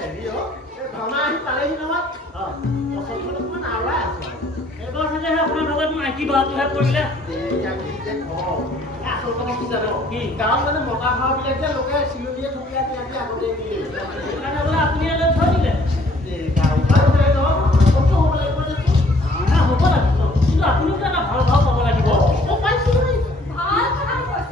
হেৰি ভাওনা আহি পালেহি নহয় অকণমান আওৰাই আছে এবাৰ চাগে আপোনাৰ লগত মাইকী বাটোহে পৰিলে আচল কথা কি জানো কি গাঁৱত মানে মতা ভাওবিলাক যে লোকে চিলনীয়ে ঠুকীয়া তিয়াতি আগতে দিলে সেইকাৰণে বোলে আপুনি অলপ থৈ দিলে উপায় নাই নহয় হ'ব লাগিব হ'ব লাগিব কিন্তু আপুনিও এটা ভাল ভাও পাব লাগিব পাইছোঁ ভাল কথা কৈছ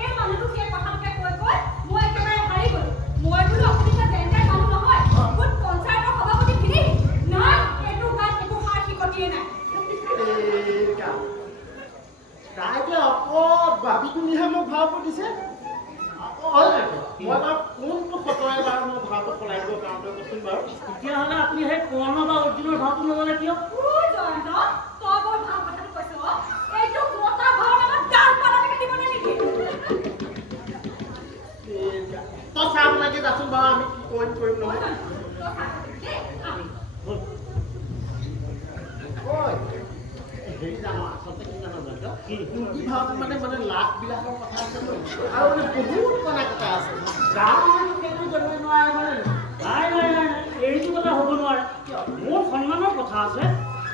এই মানুহটো সেই কথাকে কৈ কৈ মই একেবাৰে হাৰি গলো মই বোলো আপুনি যেনে মানুহ নহয় বহুত পঞ্চায়তৰ সভাপতি ফিৰি নাই এইটো গাত একো সাৰ শিকতিয়ে নাই তাই যে ভাবি তুলিহে মোক ভাওটো দিছে মই বাৰু কোনটো ফটোৰে বাৰু মই ভাওটো পলাই দিব পাৰোঁ কচোন বাৰু তেতিয়াহ'লে আপুনি সেই পুৰণা বা অৰিজিনেল ভাওটো নল'লে কিয় জয়ন্ত তই বৰ ভাল কথাটো কৈছ এইটো মতা ভাও নামত ডাল পালাকে দিবনে নেকি তই চাম লাগে যাচোন বাৰু আমি কি কৰিম নহয় হেৰি জানো আচলতে কি জানো কুৰ্তি ভাওটো মানে লাভবিলাকৰ কথা আছে ন আৰু মানে বহুত কণা কথা আছে গাঁৱত সেইটো জানিব নোৱাৰে মানে নাই এইটো কথা হ'ব নোৱাৰে মোৰ সন্মানৰ কথা আছে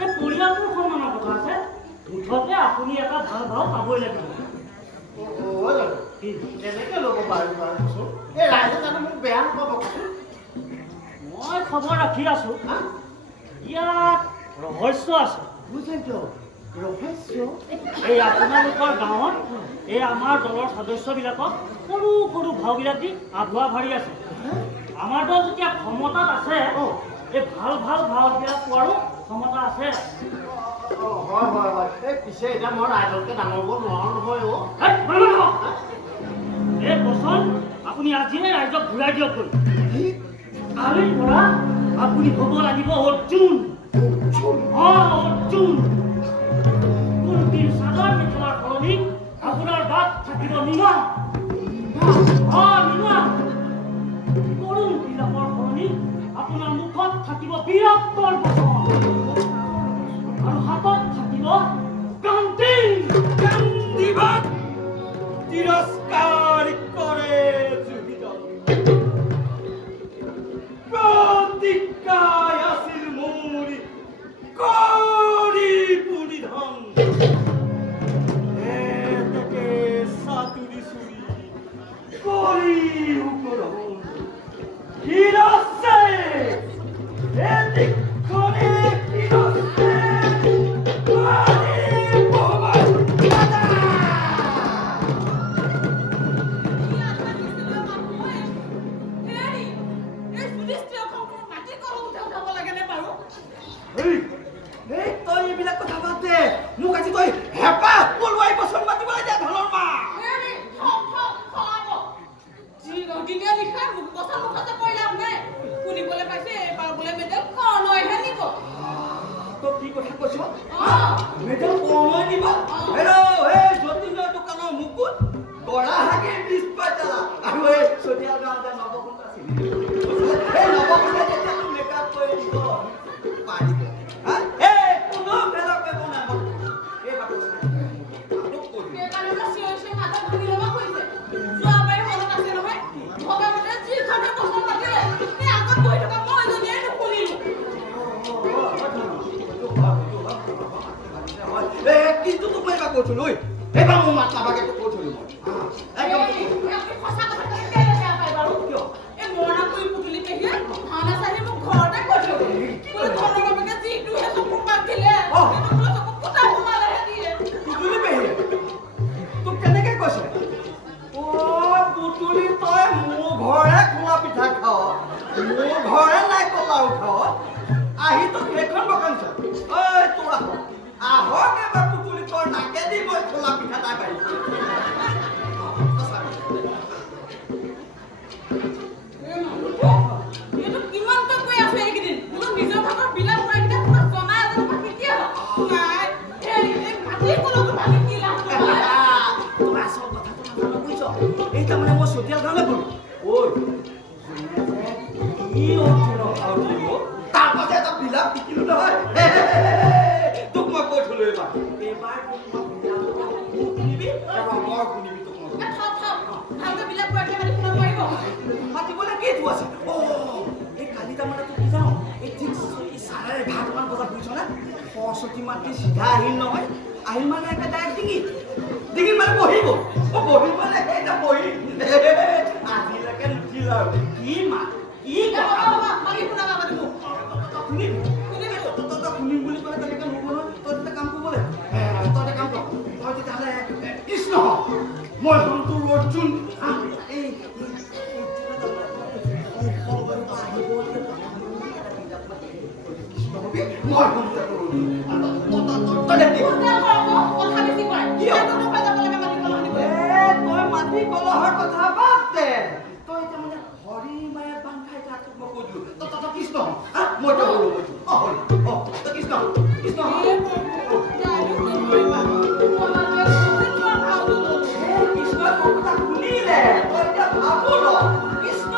এই পৰিয়ালটোৰ সন্মানৰ কথা আছে মুঠতে আপুনি এটা ভাল ভাও পাবই লাগিব কেনেকৈ ল'ব পাৰিম কচোন এই ৰাইজে জানো মোক বেয়া নাপাব কচোন মই খবৰ ৰাখি আছোঁ ইয়াত ৰহস্য আছে বুজিছ ৰহস্য এই আপোনালোকৰ গাঁৱত এই আমাৰ দলৰ সদস্যবিলাকক সৰু সৰু ভাওবিলাক দি আধুৱা ভাৰি আছে আমাৰ দল যেতিয়া ক্ষমতাত আছে এই ভাল ভাল ভাওবিলাক পোৱাৰো ক্ষমতা আছে হয় এই পিছে এতিয়া মই ৰাইজকে ডাঙৰব নোৱাৰো নহয় এই বচন আপুনি আজিয়ে ৰাইজক ঘূৰাই দিয়কগৈ কালিৰ পৰা আপুনি হ'ব লাগিব অৰ্জুন অৰ্জুন কুন্তিৰ চাদৰ মেখেলাৰ সলনি আপোনাৰ বাট থাকিব নিমখ কৰুণ বিলাপৰ সলনি আপোনাৰ মুখত থাকিব বীৰত্বৰ বচন আৰু হাতত থাকিব কান্তি কান্দিবাক তিৰস্কাৰ কৰে প্ৰতিজ্ঞাই আছিল মোৰ কৰি পুনিধন এতেকে সাতুৰি চুৰি কৰি উপৰহন হিৰছে এদিক্ষণে হিৰছে তই এইবিলাক কথা বাদ দে মোক আজি তই হেঁপাহ পলুৱাই বচন মাতিবলৈ দিয়া ধনৰ মা তই কি কথা কৈছ মেডেল কৰ্ণই দিব যতীনৰ দোকানৰ মুকুট গড়া হাগে 20 পইচা আৰু এই চতিয়াল গাঁৱত নৱকুণ্ড আছিল এই নৱকুণ্ড যেতিয়া তোৰ মেকআপ কৰি দিব পাৰিব কিন্তু তোক মই এবাৰ কৈছো লৈ এবাৰ মোৰ মাত নাবাকে তোক কৈছো তোক কেনেকে কৈছে পুতুলি তই মোৰ ঘৰে খোলা পিঠা খাৱ মোৰ ঘৰে নাই কলাও খাৱ আহি তোক সেইখন বকানিছ ঐ তোৰ আহক এবাৰ পুতুলি তোৰ নাকেদি মই খোলা পিঠা এটা পাইছো তাৰমানে মই চতিয়াল গাঁৱলৈ গ'লো তাৰ পাছত এটা বিলাপ শিকিলো নহয় তোক মই কৈ থলো এইবাৰ শুনিবি মই শুনিবি তোক মাতিবলৈ কি আছে মাতি সিধা আহিল নহয় আহিল মানে একে ডাইৰেক্ট ডিঙি মানে বহি গ'ল বহি মানে সেইটা বহি আজিলৈকে নুঠিল আৰু কি মাত কি শুনিম বুলি ক'লে তেনেকে নহ'ব নহয় তই এটা কাম কৰিব লাগে তই এটা কাম কৰ তই তেতিয়াহ'লে কৃষ্ণ মই হ'ম তোৰ অৰ্জুন এই মই হ'ম তই মাটি কলহৰ কথা বাদ দে তই এতিয়া মানে হৰি মায়ে বান্ধ খাই তাক মই কৈ দিলোঁ তই কৃষ্ণ মই তই হৰি তই কৃষ্ণ কৃষ্ণ কৃষ্ণ তোৰ কথা শুনিলে তই এতিয়া ভাবো ল কৃষ্ণ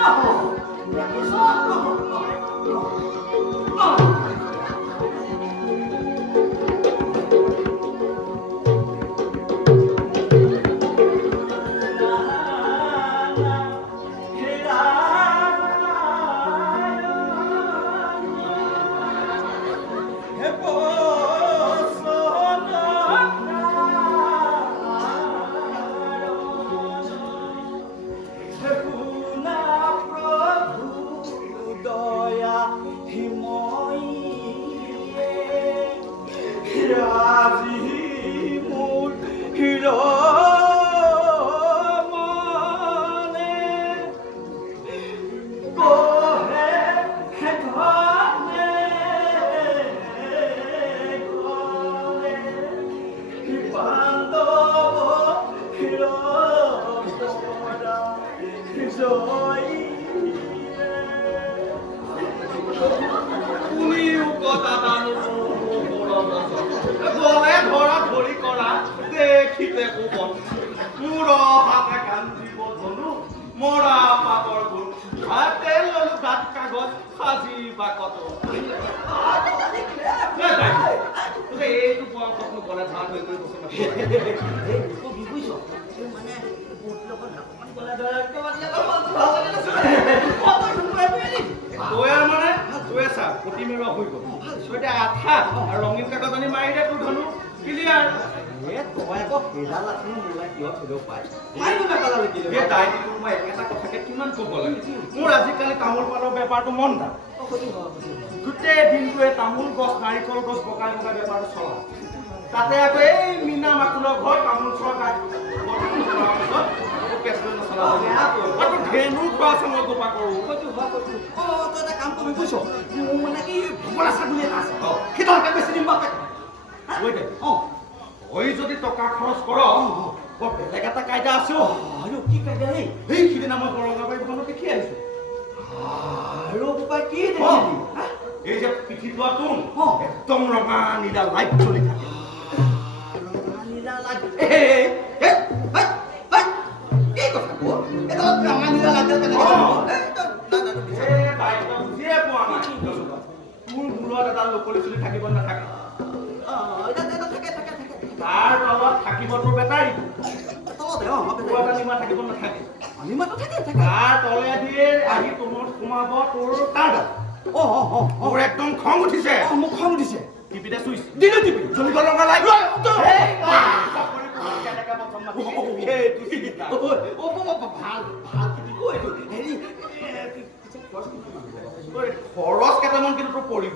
ৰঙীন কাগজনি মাৰি দে তোৰ ধনু ক্লিয়াৰ তই আকৌ ফেডাল আঁঠনি মোলাই কিয় থলেও পাই মাৰিব নাপালা লিখিলে এই ডাইটিটো মই এটা কথাকে কিমান ক'ব লাগে মোৰ আজিকালি তামোল পাণৰ বেপাৰটো মন্দা গোটেই দিনটোৱে তামোল গছ নাৰিকল গছ বগাই বগাই বেপাৰটো চলা তাতে আকৌ এই মীনা মাকুলৰ ঘৰ তামোল চৰকাৰ ধেনু খোৱা চামল গোপা কৰোঁ তই এটা কাম কৰি বুজিছ মোৰ মানে কি ভোবৰা ছাগলী এটা আছে সেইটোকে বেছি দিম বাপে তই যদি টকা খৰচ কৰ বৰ বেলেগ এটা কাইদা আছে আৰু কি কাইদা সেই সিদিনা মই বৰঙাবাৰী দোকানত দেখি আহিছো আৰু বোপাই কি দেখিলি এই যে পিঠি লোৱাটো একদম ৰঙা নীলা লাইট জ্বলি থাকে ৰঙা নীলা লাইট কি কথা কোৱা এটা ৰঙা নীলা লাইট কেনেকৈ বুজিয়ে পোৱা নাই তোৰ মূৰত এটা লকলি চলি থাকিব নাথাকে তাৰ তলত থাকিব তোৰ বেটাৰী থাকিব নাথাকে তাৰ তলেদিয়ে আহি তোমাৰ সোমাব তোৰ তাৰ মোৰ একদম খং উঠিছে মোক খং উঠিছে টিপিতে চুইছ দিলো টিপি জ্বলিব লগা লাইট খৰচ কেইটামান কিন্তু তোৰ পৰিব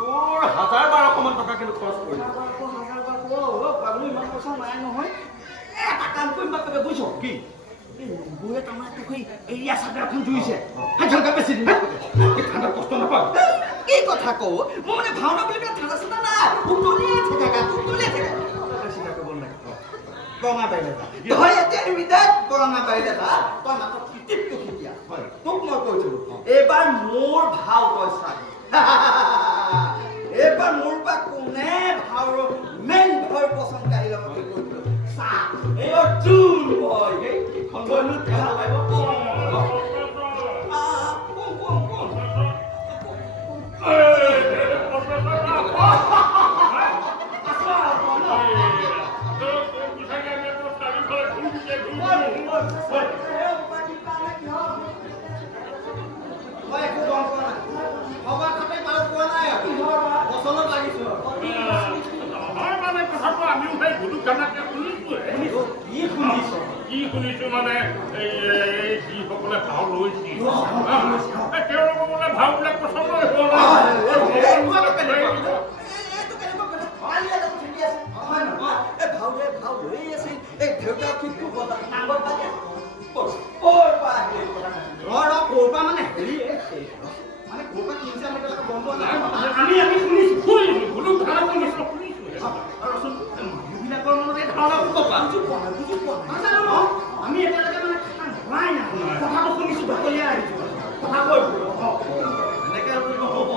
তোৰ 1000-1200 মান টকা কিন্তু খৰচ পৰিব ইমান পইচা নাই নহয় এটা কাম কৰিম বাপেকে বুজিছ কি বুঢ়ে তাৰমানে তোক এৰিয়া চাদৰখন জুইছে বেছি দিন ঠাণ্ডা কষ্ট নাপাওঁ কি কথা কওঁ মই মানে ভাওনা বুলি পেলাই ঠাণ্ডা চাণ্ডা নাই উতলিয়ে থাকে উতলিয়ে থাকে চিন্তা কৰিব নালাগে গঙা বাইলে তই এতিয়া বিদায় গঙা বাইলে তই মাত্ৰ কৃতিত্ব শিকিয়া হয় তোক মই কৈছিলোঁ এইবাৰ মোৰ ভাও তই চা এইবাৰ মোৰ পৰা কোনে ভাওৰ মেইন ভাওৰ পচন্দ কাঢ়ি ল'ব কৈছিলোঁ চা এই অৰ্জুন হয় এইখন গ'লো দেখা লাগিব মই একো গম পোৱা নাই ভবা খাতে পাৰ পোৱা নাই আৰু বচনত লাগিছো তেনেকে শুনিছোৱে কি শুনিছ কি শুনিছো মানে এই যিসকলে ভাও লৈছিল তেওঁলোকৰ মানে ভাওবিলাক পচন্দ আমি এতিয়ালৈকে মানে হোৱাই নাই কথাটো শুনিছো ঢকলীয়া আহিছো কথা কৈ এনেকে নহ'ব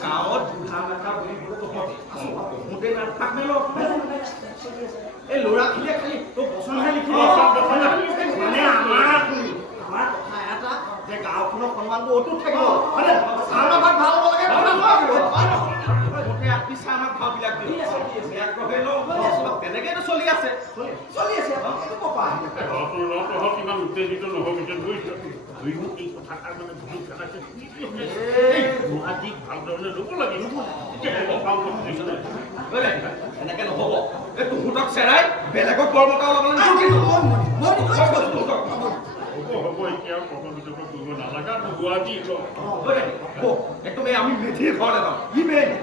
গাঁৱত বুঢ়া মেথা বুলি তহঁতে নাথাক মেলো এই ল'ৰাখিনিয়ে খালি তোৰ বচনহে লিখি মানে আমাৰ কথা এটা যে গাঁওখনৰ সন্মানটো অটুট থাকিব মানে আমাৰ ভাগ ভাল হ'ব লাগে আপনি আমাক ভাওবিলাক তেনেকেতো চলি আছে ইমান উত্তেজিত নহবিছে দুই কথাষাৰ মানে বুজি পেলাইছে গুৱাহাটীক ভাল ধৰণে ল'ব লাগিব এনেকে নহ'ব এই তহঁতক চেৰাই বেলেগক বৰমতা ওলাবলৈ হ'ব এতিয়া কৰ্মবিধক কৰিব নালাগে গুৱাহাটী একদম আমি মেধিৰ ঘৰলৈ যাওঁ ই মেধি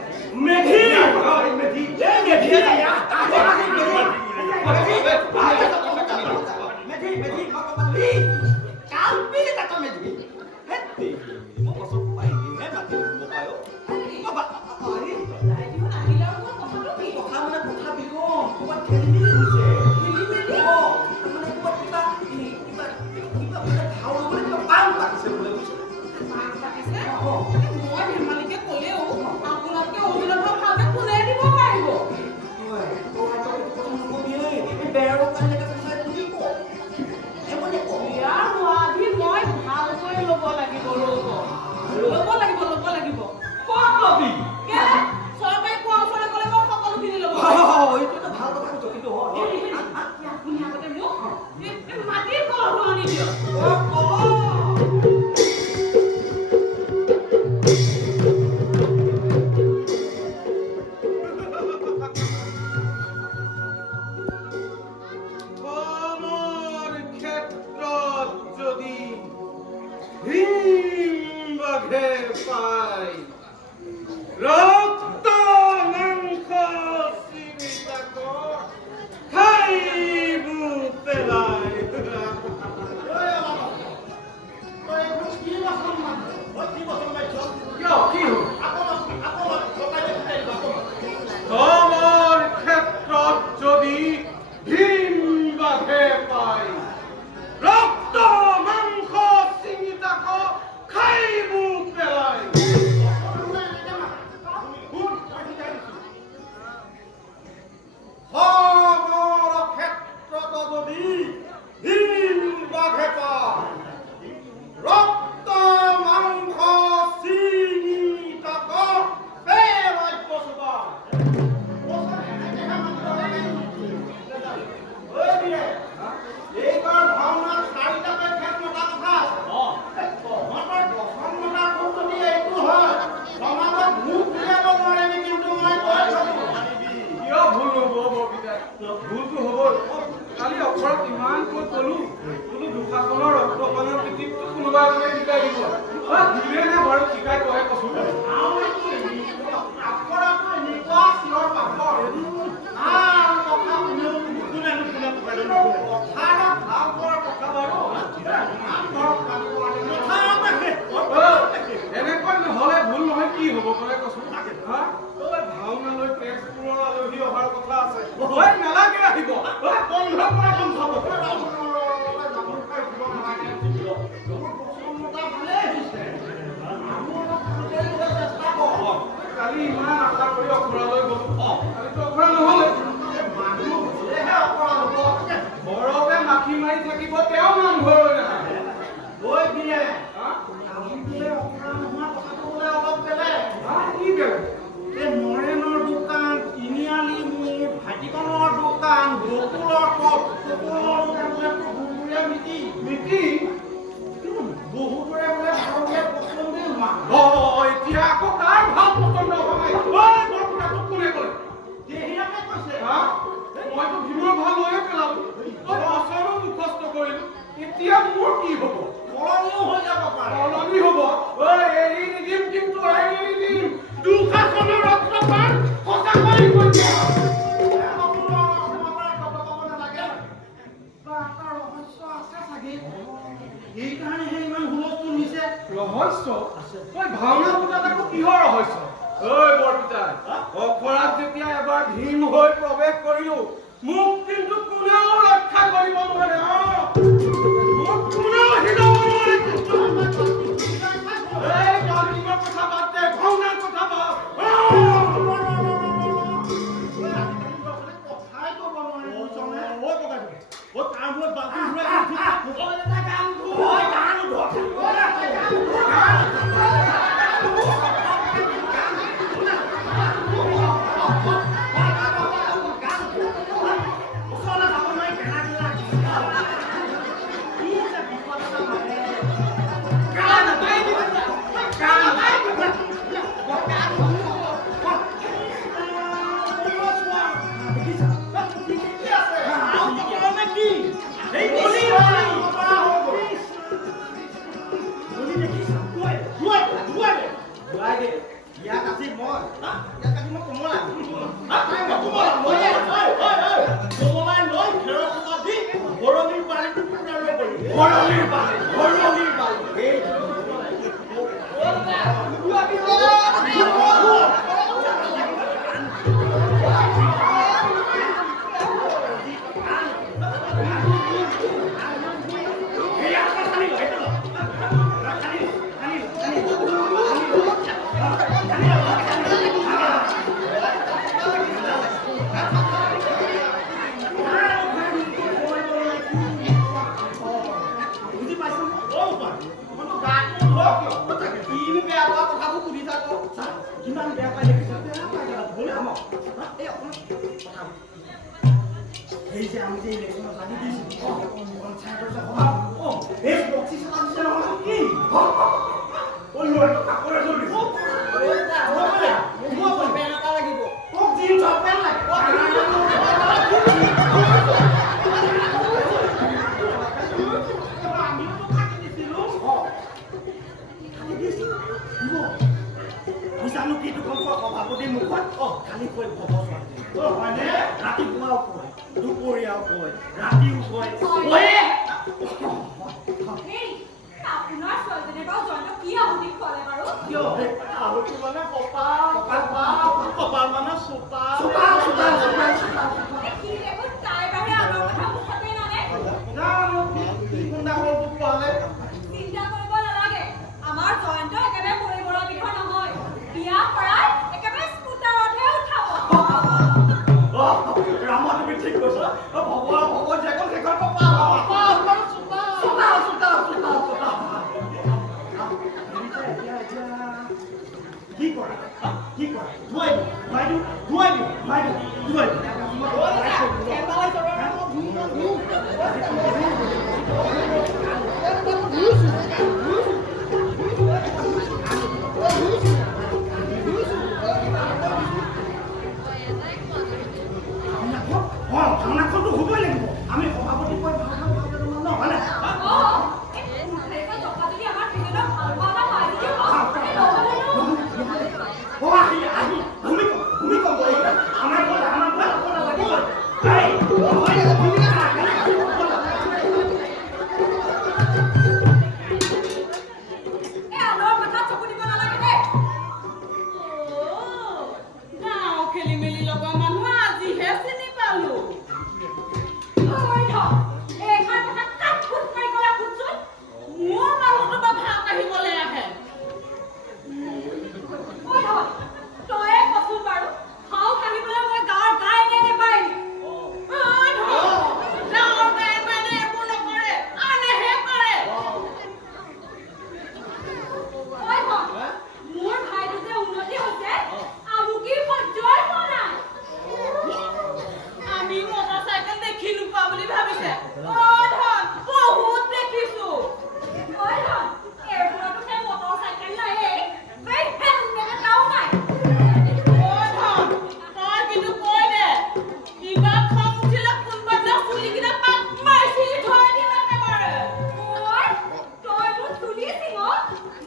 কিন্তু এৰি দিম দুশাসনৰ ৰক্তপাত সঁচাকৈ কৈছে সেইকাৰণেহে ইমান হুলস্থুল হৈছে ৰহস্য তই ভাওনা পতাত আকৌ কিহৰ ৰহস্য ঐ বৰপিতা অখৰাত যেতিয়া এবাৰ ভীম হৈ প্ৰৱেশ কৰিলো মোক কিন্তু কোনেও ৰক্ষা কৰিব নোৱাৰে মোক কোনেও হিলাব নোৱাৰে এই গালিৰ কথা বাদ দে ভাওনাৰ কথা বাদ কথাই ক'ব নোৱাৰে বুজিছনে ও তাৰ মূৰত বাকী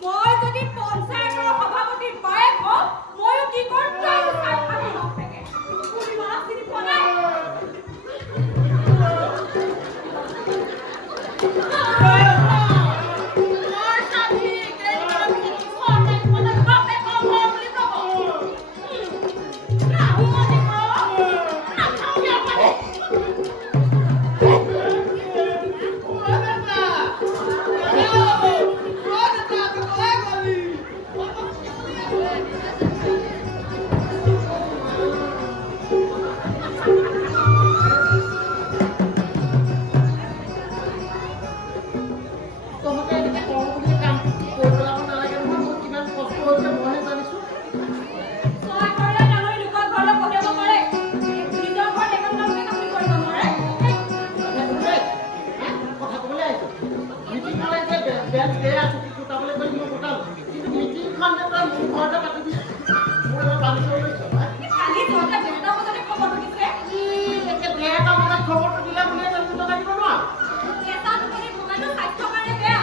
মই যদি পঞ্চায়তৰ সভা মিটিং গোটাবলৈ কৈ মই গোটালোঁ কিন্তু মিটিংখন যে তই মোৰ ঘৰতে পাতি দিছ মোৰ এবাৰ বান্ধি লৈছ কালি তহঁতে 1:30 বজাতে খবৰটো দিছে এতিয়া 1:30 বজাত খবৰটো দিলে বুলিয়ে তই লগাই দিব নোৱাৰ এটা টোপনি ভগাটো স্বাস্থ্যৰ কাৰণে বেয়া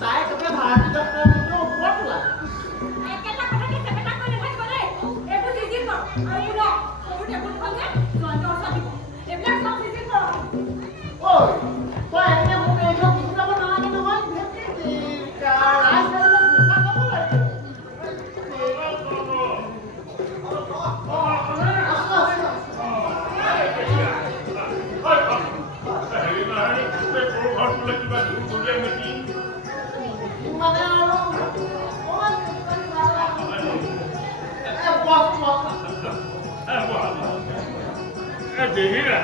তাই একেবাৰে ভাৰতী ডক্টৰৰ ওপৰত ওলা একেটা কথাকে চেপেটা কৰি নাথাকিব দেই এইবোৰ চিজিল কৰ আৰু শুনক সৰু টেবুলখন যে জয়ন্তৰ ওচৰত দিব এইবিলাক চব চিজিল কৰ ঐ তই এতিয়া মোক এইবিলাক বুজি যাব নালাগে নহয় ৰাইজে মোক বুজা যাব লাগে মানে আৰু দেহিৰা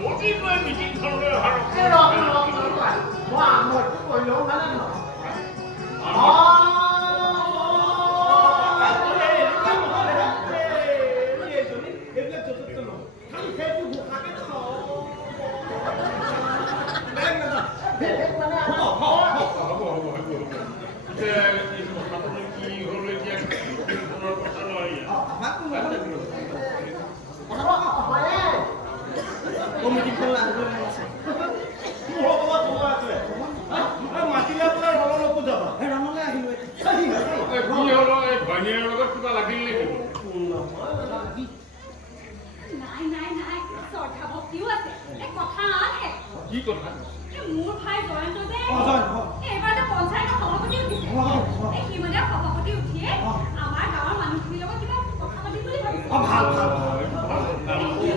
মোটি মই মিটিং খনলৈ অহাৰ মই আমৰটো কৰিলেও মানে নহয় নাই শ্ৰদ্ধা ভক্তিও আছে এই কথা আনহে কি কথা মোৰ ভাই জয়ন্ত যে এইবাৰ যে পঞ্চায়তৰ সভাপতি উঠিছে এই সিমানে সভাপতি উঠিয়ে আমাৰ গাঁৱৰ মানুহখিনিৰ লগত কিবা কথা পাতিম বুলি ভাবিছে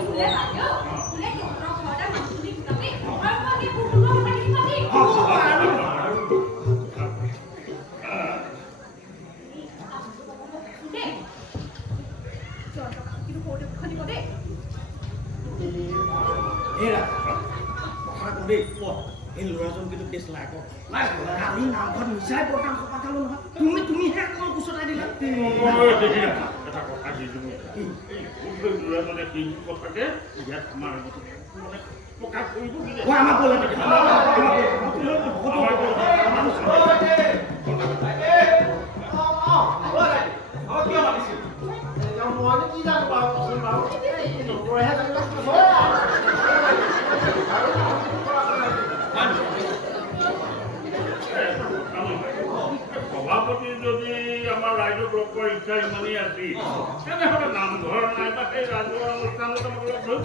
বোলে বাইদেউ বোলে সিহঁতৰ ঘৰতে মানুহখিনি গোটাবি আৰু মই সেই কুকুৰৰ কথাখিনি পাতিম দেই জয়ন্ত কিন্তু সৰুতে উৎসাহ দিব দেই এই ল'ৰাজন কিন্তু বেছ লাগ কালি নামঘৰত মিছাই বৰ্তান পাতালো নহয় তুমিহে অকল কুচতাই দিলা এটা কথা দিছো ল'ৰাজনে কি কথাকে ইয়াত আমাৰ মানে প্ৰকাশ কৰিব আমাক বোলে মই কি জানো বাৰু সভাপতি যদি আমাৰ ৰাইজক লগ কৰাৰ ইচ্ছা ইমানেই আছিল তেনেহ'লে নামঘৰ নাইবা সেই ৰাজহুৱা অনুষ্ঠানত আমাক লগ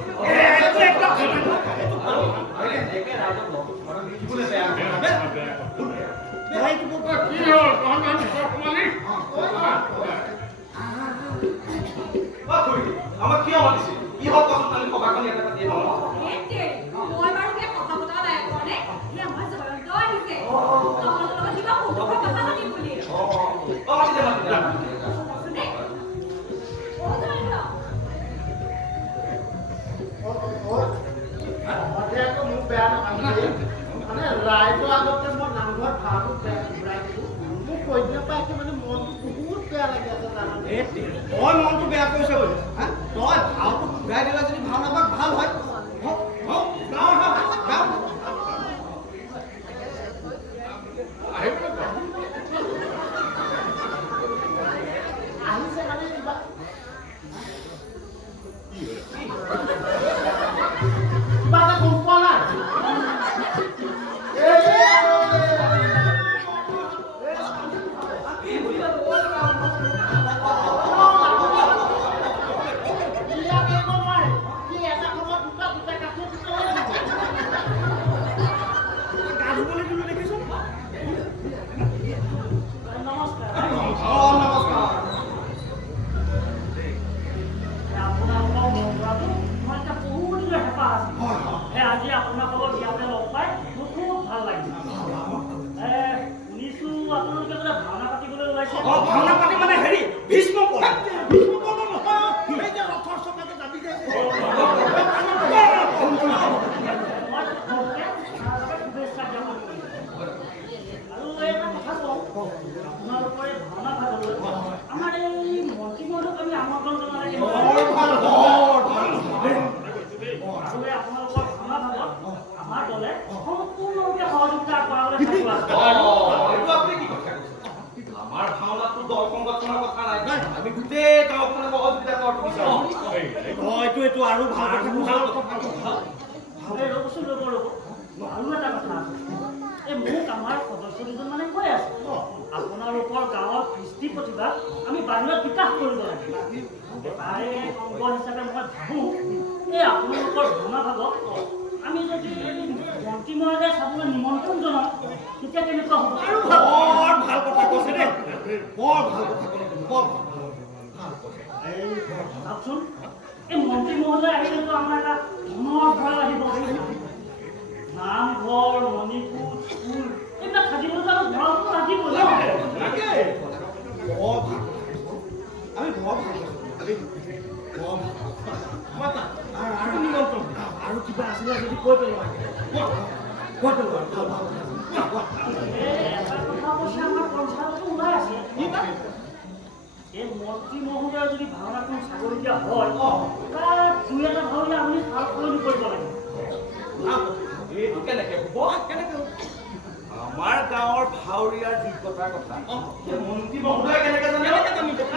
কি হ'ল আমাক কিয় মাতিছিল কি হ'ল কচোন আমি সভাখন ইয়াতে পাতি মই বাৰু সেই কথা বতৰা নাই কাৰণে এই আমাৰ জয়ন্ত আহিছে আপোনাৰ লগত কিবা সুখৰ কথা পাতিম বুলি মোক বেয়া নাপায় মানে ৰাইজৰ আগতে মই নামঘৰত ভাড়াটো ঘূৰাই দিলোঁ মোক সৈন্য পাইছে মানে মনটো বহুত বেয়া লাগি আছে জানানে তই মনটো বেয়া কৰিছ তই ভাওটো ঘূৰাই দিলে যদি ভাওনাভাগ ভাল হয় আহিছে মানে কিবা এটা গম পোৱা নাই আজি আপোনালোকক ইয়াতে লগ পাই মোৰ খুব ভাল লাগিছে শুনিছো আপোনালোকে বোলে ভাওনা পাতিবলৈ ওলাইছে ভাওনা পাতি মানে হেৰি ভীষ্ম নহয় এই যে ৰথৰ চকাতে যাবি যায় শুভেচ্ছা জ্ঞাপন কৰিছো আৰু এটা কথা কওঁ আপোনালোকৰ এই ভাওনা ভাগলৈ আমাৰ এই মন্ত্ৰীমণ্ডলক আমি আমন্ত্ৰণ জনালে আপোনালোকৰ ভাওনা ভাগত আমাৰ দলে সম্পূৰ্ণৰূপে সহযোগিতা আগবঢ়াবলৈ দল সংগঠনৰ কথা নাই আমি গোটেই গাঁওখনে সহযোগিতা কৰাটো বিচাৰোঁ হয়তো এইটো আৰু ভাল কথা আৰু এটা কথা আছে এই মোক আমাৰ সদস্য দুজন মানে কৈ আছে আপোনালোকৰ গাঁৱৰ কৃষ্টি প্ৰতিভা আমি বাহিৰত বিকাশ কৰিব লাগে তাৰে অংগ হিচাপে মই ভাবোঁ এই আপোনালোকৰ ভাওনা ভাগত আমি যদি মন্ত্ৰী মহোদয়ে চাবলৈ নিমন্ত্ৰণ জনাওঁ তেতিয়া কেনেকুৱা হ'ব আৰু বৰ ভাল কথা কৈছে দেই বৰ ভাল কথা কৈছে বৰ এই চাওকচোন এই মন্ত্ৰী মহোদয় আহিলেতো আমাৰ এটা ধনৰ ভয় আহিব নামঘৰ মণিপুৰ স্কুল এইবিলাক সাজিবলৈতো আমাৰ ঘৰতো লাগিবই বৰ ভাল আমি বৰ ভাল আৰু কিবা আছিলে যদি কৈ পেলোৱা আমাৰ পঞ্চায়ততো ওলাই আছে এই মন্ত্ৰী মহোদয় যদি ভাওনাখন চাবলগীয়া হয় তাত দুই এটা ভাওৰীয়া আপুনি সাল সলনি কৰিব লাগে এইটো কেনেকে হ'ব আমাৰ গাঁৱৰ ভাওৰীয়াৰ যোগ্যতাৰ কথা মন্ত্ৰী মহোদয়ে কেনেকে জানে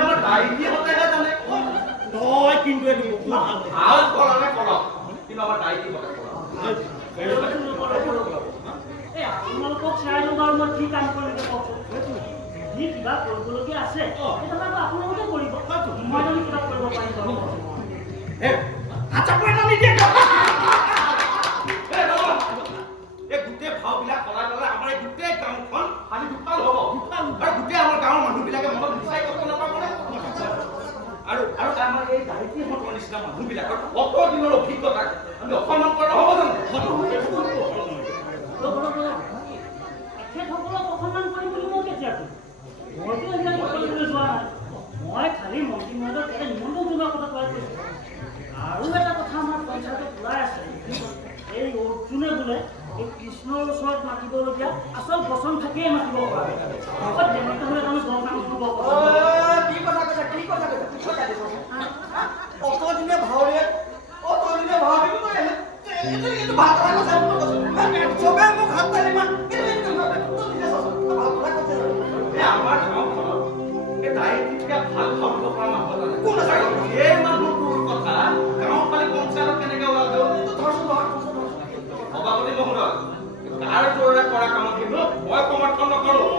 আমাৰ দায়িত্বীহঁতেহে জানে তই কিন্তু এইটো ভাল কৰানে কৰক কিন্তু আমাৰ দায়িত্বীহঁতে এই আপোনালোকক চাই ল'ব আৰু মই কি কাম কৰিলে কওকচোন যি কিবা কৰিবলগীয়া আছে সেইটো আপোনালোকে কৰিব মই যদি কিবা কৰিব পাৰিম গোটেই ভাওবিলাক সলাই ল'লে আমাৰ এই গোটেই গাঁওখন আমি দুফাল হ'ব আৰু গোটেই আমাৰ গাঁৱৰ মানুহবিলাকে মনত বিচাৰি কৰিব নাপাবনে আৰু আমাৰ এই দায়িত্বীহঁতৰ নিচিনা মানুহবিলাকৰ অত দিনৰ অভিজ্ঞতাক আমি অসন্মান কৰা নহ'ব জানো তেখেতসকলক অসন্মান কৰিম বুলি মই কেতিয়া মইতো এইবিলাক কৰিবলৈ যোৱা নাই মই খালি মন্ত্ৰী মহোদয়ক এটা নিমন্ত্ৰণ জনোৱাৰ কথা কৈ কৈছোঁ আৰু এটা কথা আমাৰ পঞ্চায়তত ওলাই আছে এই অৰ্জুনে বোলে এই কৃষ্ণৰ ওচৰত মাতিবলগীয়া আচল বচন থাকিয়ে মাতিব পৰা তেনেকৈ হ'লে আমি দল কাম কৰিব কি কথা অতদিনে ভাওৰীয়া চবে মোক হাত তালি আমাৰ গাঁওখনত এই দায়িত্বীকে ভাল ভাবিব পৰা মানুহ কোন আছে এই মানুহটোৰ কথা গাঁও পালি পঞ্চায়তত কেনেকে ওলাব সভাপতি মহোদয় তাৰ জোৰেৰে কৰা কামত কিন্তু মই সমৰ্থন নকৰোঁ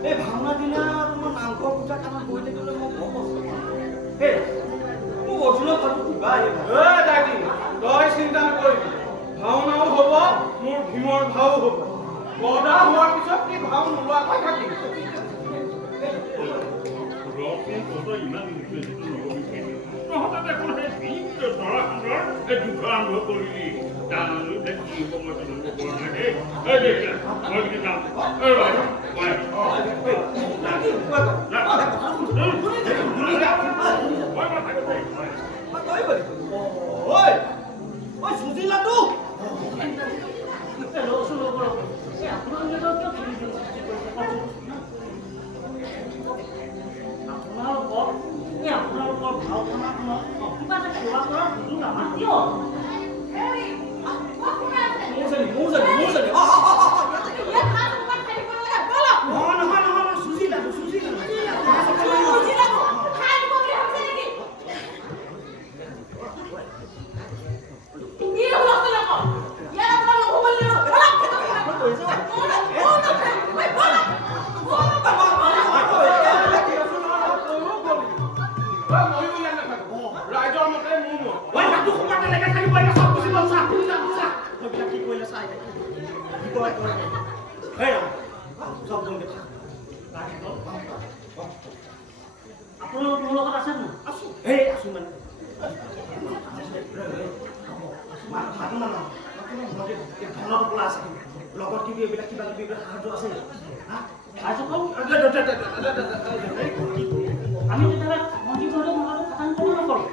এই ভাওনা দিনা তোমাৰ নামঘৰ পূজা কামত বহি থাকিবলৈ মই বৰ কষ্ট মোক অৰ্জুনৰ ভাবো কিবা তই চিন্তা নকৰিবি ভাওনাও হ'ব মোৰ ভীমৰ ভাও হ'ব গদা হোৱাৰ পিছত কি ভাও নোলোৱাকৈ থাকিম ইমান নহ'লে দেখোন সেই ধৰা এই দুখ আৰম্ভ কৰিলি কি সময়ত পৰা নাই মই যাম সুজিলাটো আপোনালোকৰ ভাওখনত কিবা এটা সেৱা কৰাৰ সুযোগ আমাৰ কিয় আপোনালোক মোৰ লগত আছে নো আছো মানে লগত কিন্তু এইবিলাক কিবা কিবি সাহায্য আছে আমি তেতিয়াহ'লে মন্ত্ৰী মহোদয় মনটো খাটাং কৰিব নকৰোঁ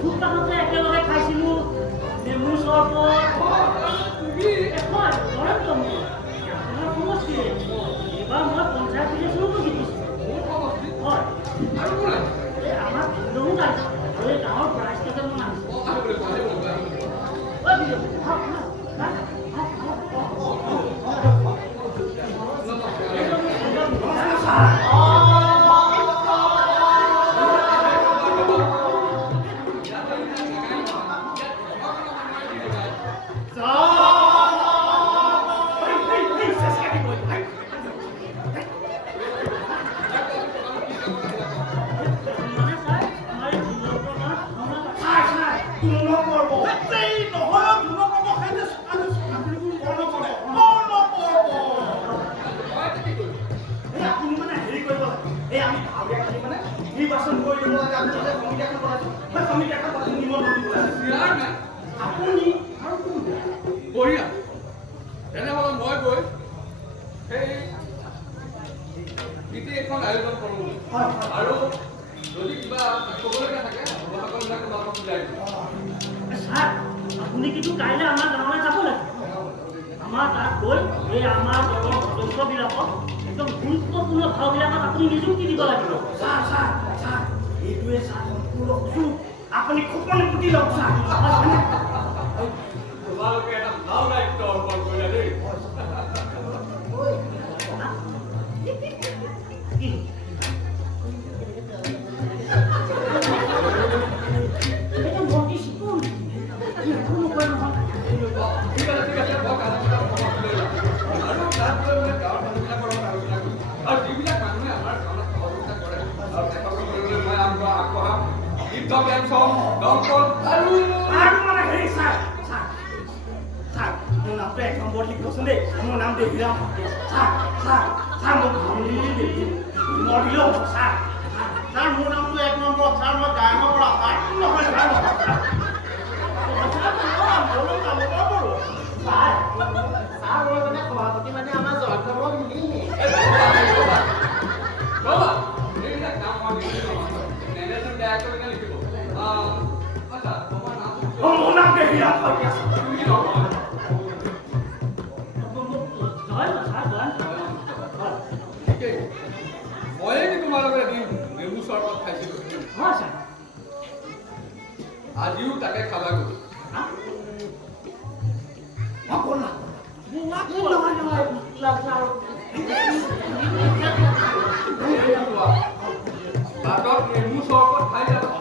ফুটপাথতে একেলগে খাইছিলোঁ নেমু চৰবত হয় নৰেন্দ্ৰ মোদী আপোনাৰ সমষ্টিৰে এইবাৰ মই পঞ্চায়ত ইলেকশ্যনতো জিকিছোঁ হয় এই আমাৰ ভিন্দও গাইছে আৰু এই গাঁৱৰ প্ৰাইজ কেইটামান আপুনি কিন্তু কাইলৈ আমাৰ গাঁৱলৈ যাব লাগে আমাৰ তাত গৈ এই আমাৰ দলৰ সদস্যবিলাকক একদম গুৰুত্বপূৰ্ণ ভাওবিলাকত আপুনি নিযুক্তি দিব লাগিব এইটোৱে সম্পূৰ্ণ সুযোগ আপুনি খুবনে পুতি লওক তোমালোকে এটা ভাল দায়িত্ব অৰ্পণ কৰিলা দেই মোৰ নাম দেখিলাম মোৰ নামটো 1 নম্বৰ ছাৰ মই গায়কৰ পৰা সভাপতি মানে আমাৰ জয়ন্তক মিলি মোৰ নাম দেখিলাম তোমালোকে এদিন নেমু চৰবত খাইছিলো আজিও তাকে খালা গৈ বাটত নেমু চৰবত খাই যাবা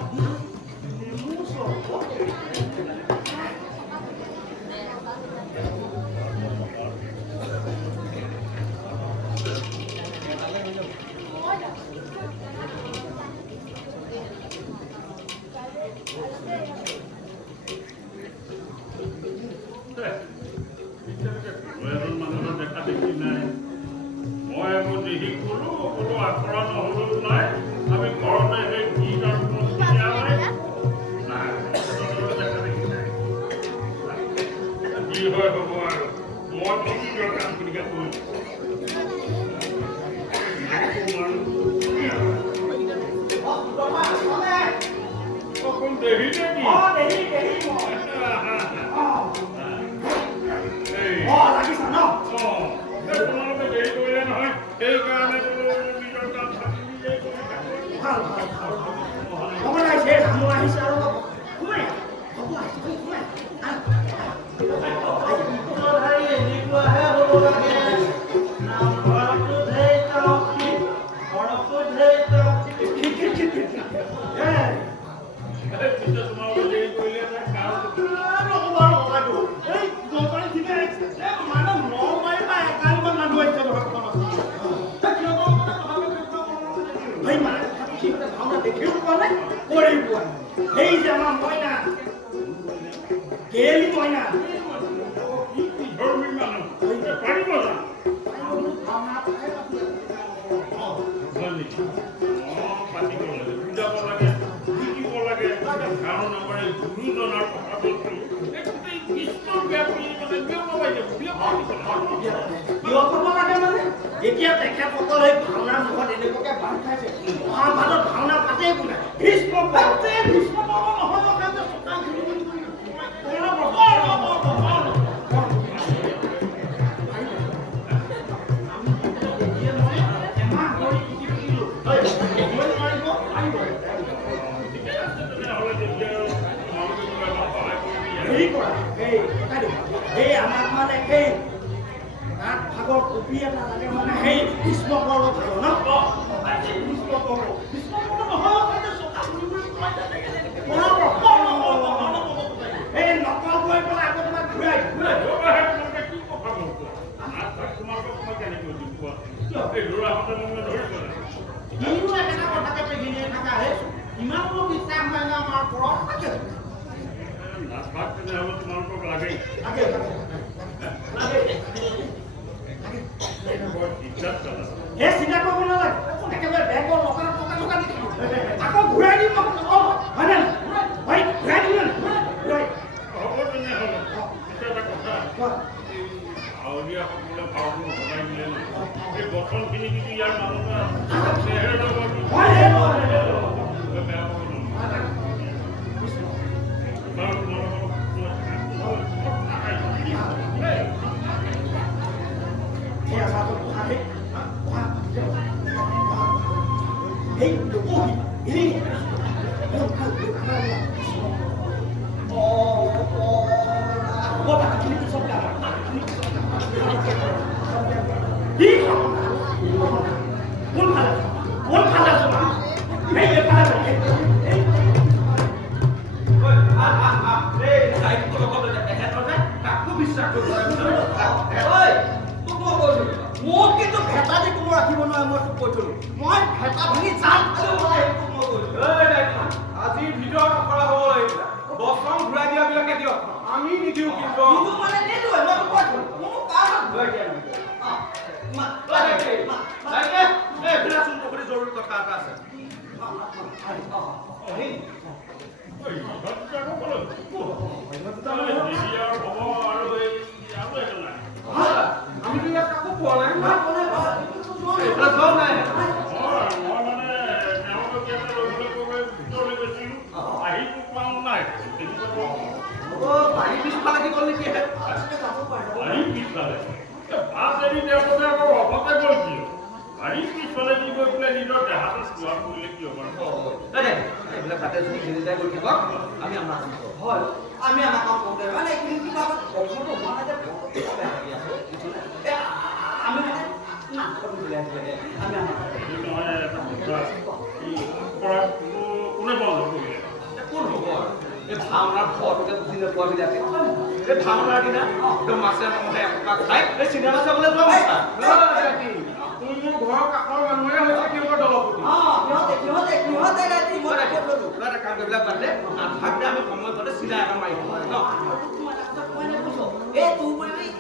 এতিয়া তেখেতসকলে ভাওনাৰ মুখত এনেকুৱাকে বান্ধ খাইছে মহাভাৰত ভাওনা পাতেই বোলে ভীষ্ম পাতে ভীষ্ম নহয় হেৰি কৰা এই আমাক মানে সেই তাত ভাগৰ কপি এটা লাগে মানে সেই গ্ৰীষ্মপৰ্ব ভাগৰ ন গ্ৰীষ্মপৰ্ব এই নকল কৰি পেলাই আকৌ তোমাক ঘূৰাই কি কথা তোমালোকক কেনেকৈ দেখুওৱা এই ল'ৰাহঁতে মানে ধৰিব ইনো একেটা কথাকে পেঘিনিয়ে থাকা হে ইমানো বিশ্বাস নাই না আমাৰ ওপৰত নাচভাগ তেনেহ'লে তোমালোকক লাগেই বৰ দিগদাৰ চলা এই চিন্তা কৰিব নালাগে একেবাৰে বেগৰ লকা দি থাকিব আকৌ ঘূৰাই দিম হয় নে ভাই ঘূৰাই দিম ঘূৰাই হ'ব তেনেহ'লে এটা কথা ভাৱৰীয়াসকলে ভাওবোৰ ভগাই দিলে এই বচনখিনি যদি ইয়াৰ মানুহৰ চেহেৰা বেয়া মোক কিন্তু ভেটা দি কোনো ৰাখিব নোৱাৰে মই তোক কৈ থলো মই ভেটা ভাঙি যাম আজিৰ ভিতৰত কৰা হ'ব লাগিছিল বচন ঘূৰাই দিয়াবিলাকে দিয়ক আমি নিদিওঁ কিন্তু মানে নিদিওঁ মই তোক কৈ থলো মোক কাৰণ ঘূৰাই দিয়া জৰুৰী কথা এটা আছে আমিতো ইয়াত কাকো পোৱা নাই বাৰী পিছফালে কি কৰিলে কি এইবিলাক তাতে যদি ঘেৰি যায় কৰি থাকক আমি আমাৰ হয় আমি আমাৰ কাম কৰোঁ মানে এইখিনি কিবা অসমতো হোৱা নাই যে আমি আমি কোনে বন্ধ কৰিলে কোন হ'ব এই ভাওনাৰ ফটোকে বুজি নোপোৱাবিলাকে এই ভাওনাৰ দিনা একদম মাছে মঙহে এসপ্তাহ খাই এই চিনেমা চাবলৈ যোৱা মোৰ ঘৰৰ কাষৰ মানুহে হৈছে সিহঁতৰ দলপতি কামবিলাক বাদ দে নাথাকতে আমি সময় পালে চিধা এটা মাৰিব ন এই তোৰ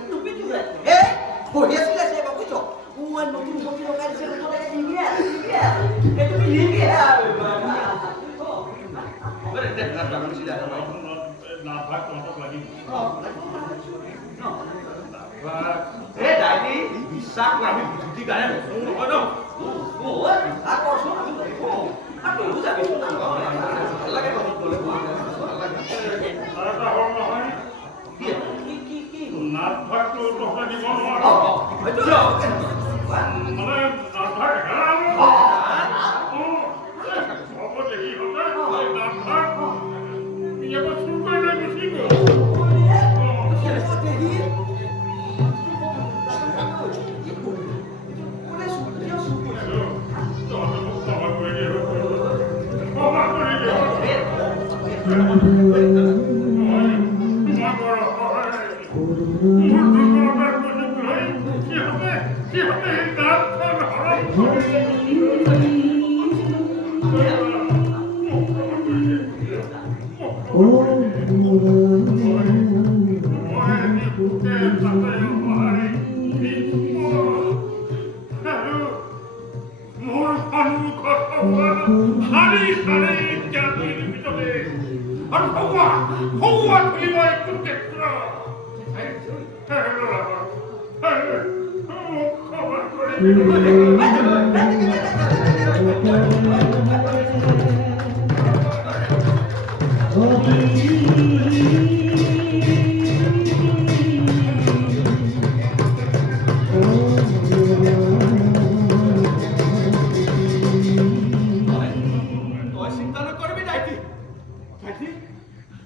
টুপি দিলে এই বহি আছিলে যে বুজিছ মই নতুন টুপি লগাই দিছে সেইটো লিখি নাভাগ তহঁতক লাগিব এই ডাইনি বিশ্বাস আমি বুদ্ধি গানে নকৰোঁ নহয় নাচভাগটো তহঁতে দিব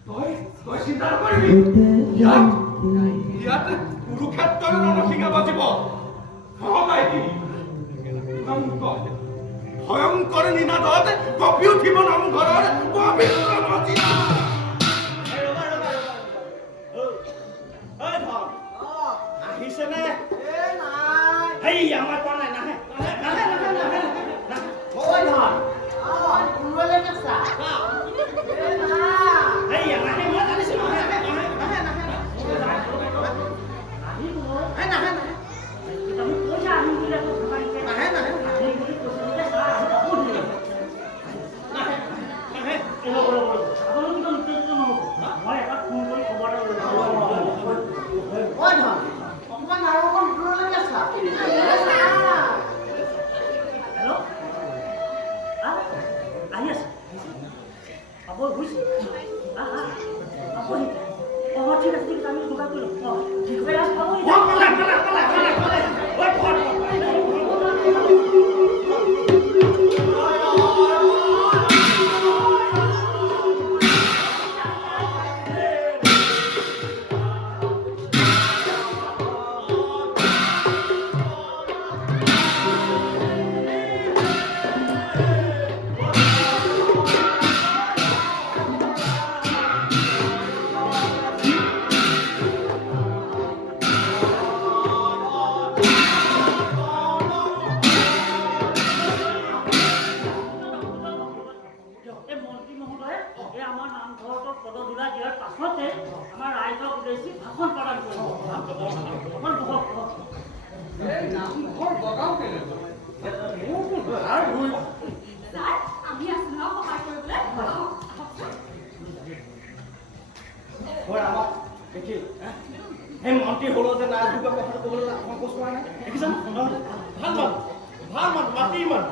তই চিন্তা নকৰিবি ইয়াত কুৰুক্ষেত্ৰৰ ৰণশিঙা বাজিব ভয়ংকৰ নিনাদত কঁপি উঠিব নামঘৰৰ পবিত্ৰ মজিয়া আহিছেনে এই আমাৰ কোৱা নাই নাহে এই মন্ত্ৰী হলো যে নাই যুগৰ কথাটো ক'বলৈ সংকোচ কৰা নাই দেখিছা ভাল মাতি ইমান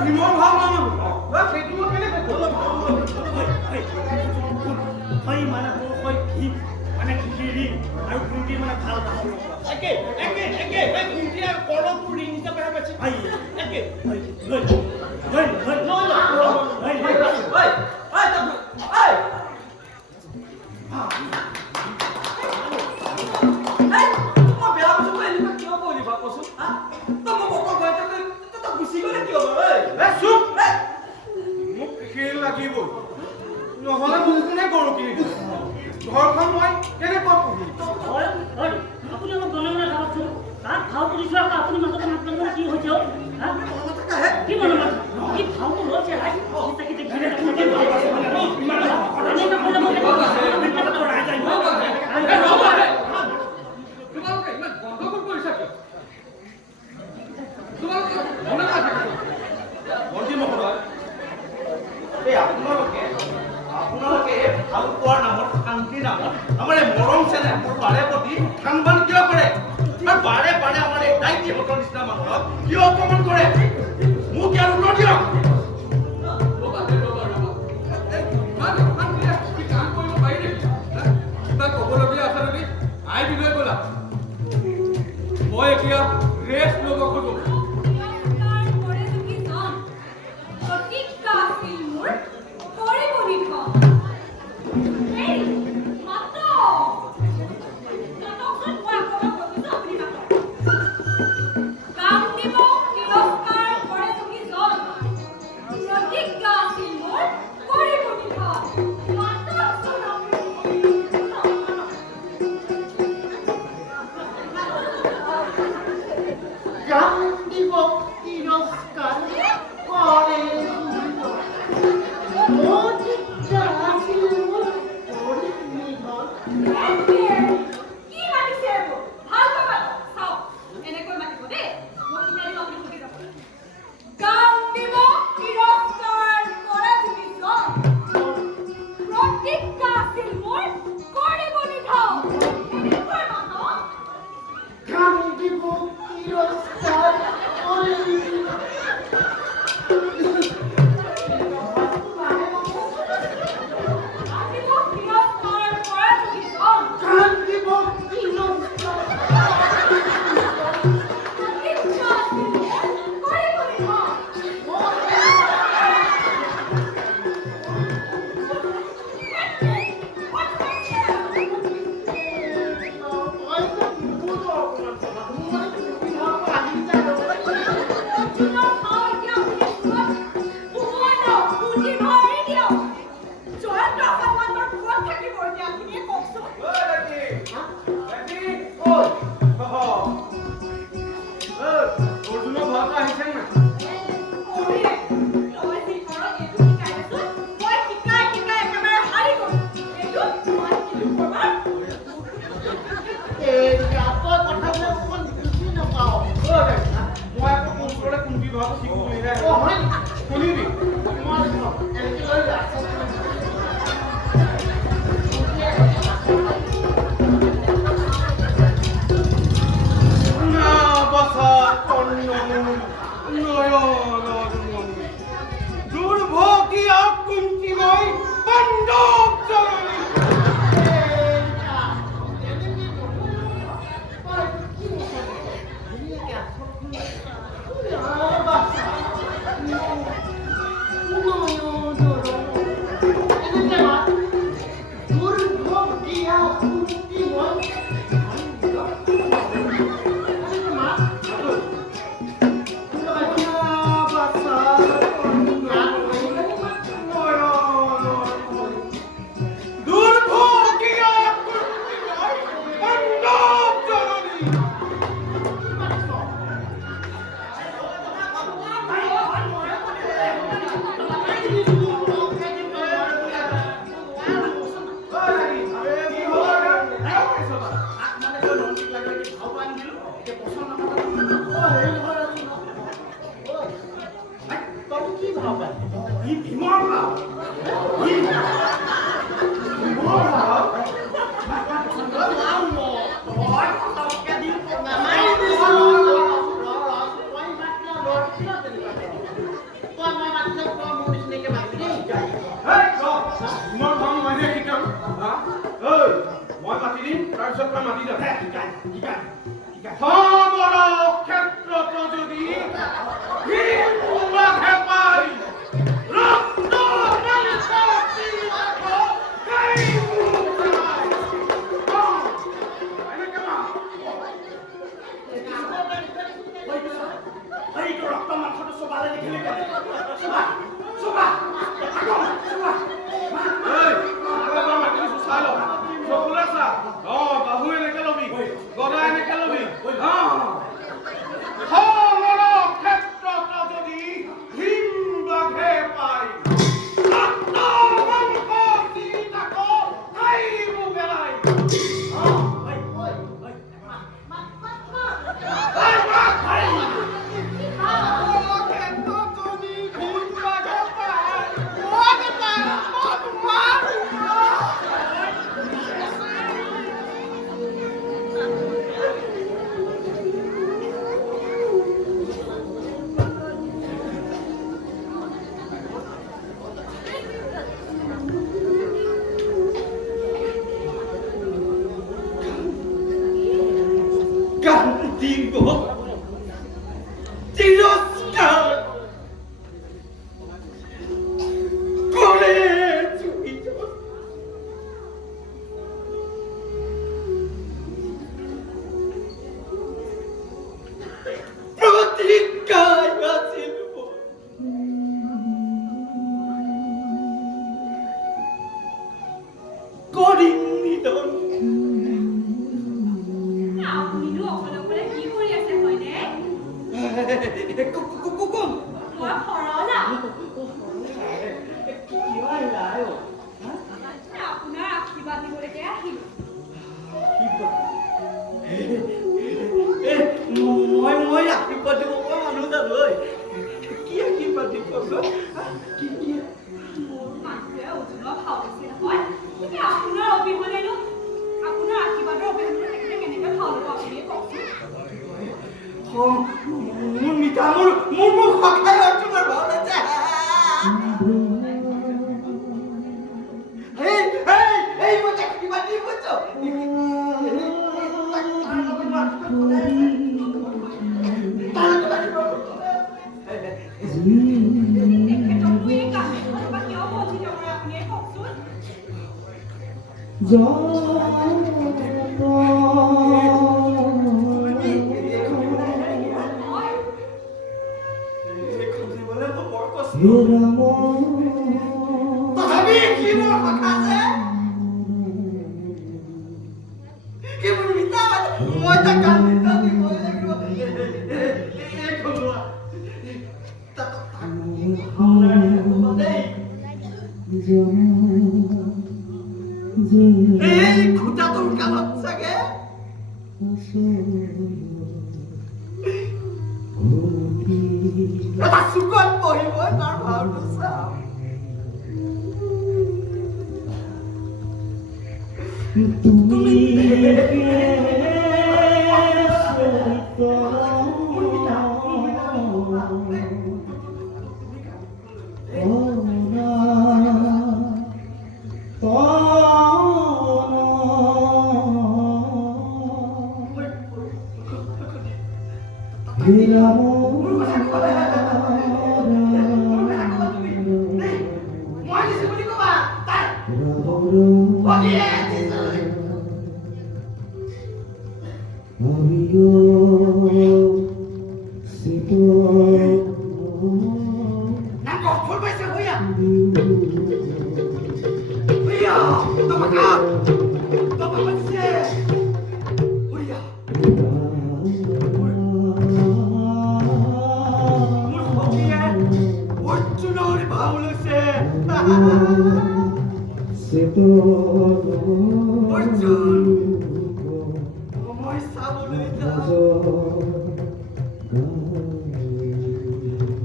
ভীমৰ ভাও নহয় সেইটো মই কেনেকৈ ক'ম হয় মানে মোৰ হয় ভীম মানে খিৰি আৰু কুন্তি মানে ভাল ভাল একে একে একে এই কুন্তি আৰু কলমটোৰ ৰিং হিচাপে পাইছে হয় একে হয় লৈ লৈ লৈ লৈ লৈ নহ'লে মোক কোনে গৰু কিনি দিব ঘৰখন মই কেনেকৈ পুহিম আপুনি অলপ মনে মনে থাককচোন তাত ভাও কৰিছোঁ আকৌ আপুনি মাজতে মাত মাৰিবলৈ কি হৈছে কি মনে মনে কি ভাওটো লৈছে আপোনালোকে ভাল পোৱাৰ নামত শান্তিৰ নামত আমাৰ এই মৰম চেনেহ মোৰ বাৰে প্ৰতি খানবান কিয় কৰে আৰু বাৰে বাৰে আমাৰ এই দায়িত্বহঁতৰ নিচিনা মানুহক কিয় অপমান কৰে মোক ইয়াৰ উত্তৰ দিয়ক মই এতিয়া ৰেষ্ট ল'ব খোজো পৰা মাতি যাম সমৰ ক্ষেত্ৰত যদি হিমবাহে পাই ৰক্ত মাংস এইটো ৰক্ত মাংসটো চবালে দেখিলে চবা চবা চাই ল চকুলে চা বাহু এনেকে ল'বি গদা এনেকে ল'বি সমৰ ক্ষেত্ৰত যদি হিমবাহে পাই ৰক্ত মাংস চিতাক খাইব পেলাই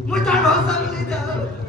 Muchas gracias, Liza.